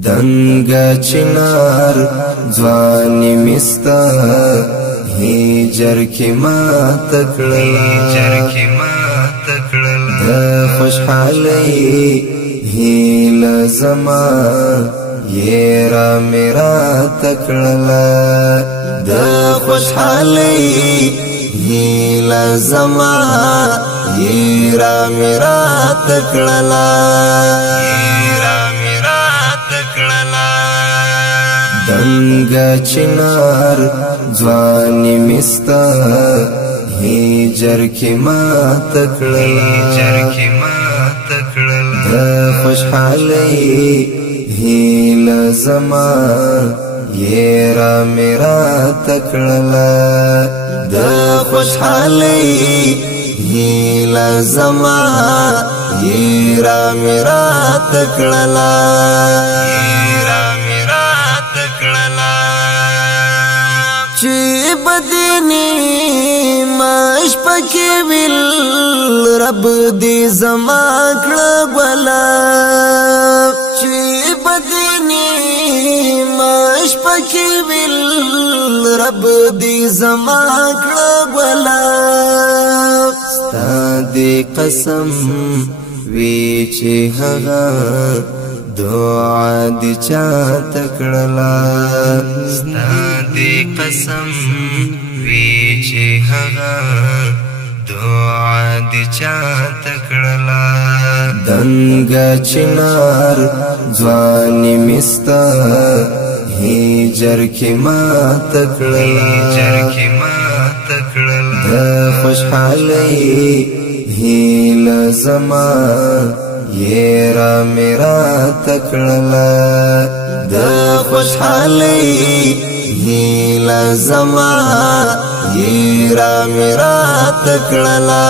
दंगा चिनार ځواني مستا هجر کې ما تکړلا د خوشحالي هیله زما یرا میرا تکړلا د خوشحالي هیله زما یرا میرا تکړلا دنگا چنار ځواني مستا هجر کې ما تکړلا د خوشحالي هیله زما یرا میرا تکړلا د خوشحالي هیله زما یرا میرا تکړلا چی بدنی مش پکی ویل رب دی زما کړه بلا چی بدنی مش پکی ویل رب دی زما کړه بلا ستا دی قسم وی چې هغه دعا دی چا تکړلا ستا دی قسم وی چې هغه دعا دی چا تکړلا دنگا چنار ځواني مستا هجر کې ما تکړلا د خوشحالي هیله زما یرا میرا تکړلا د خوشحالي هیله زما یرا میرا تکړلا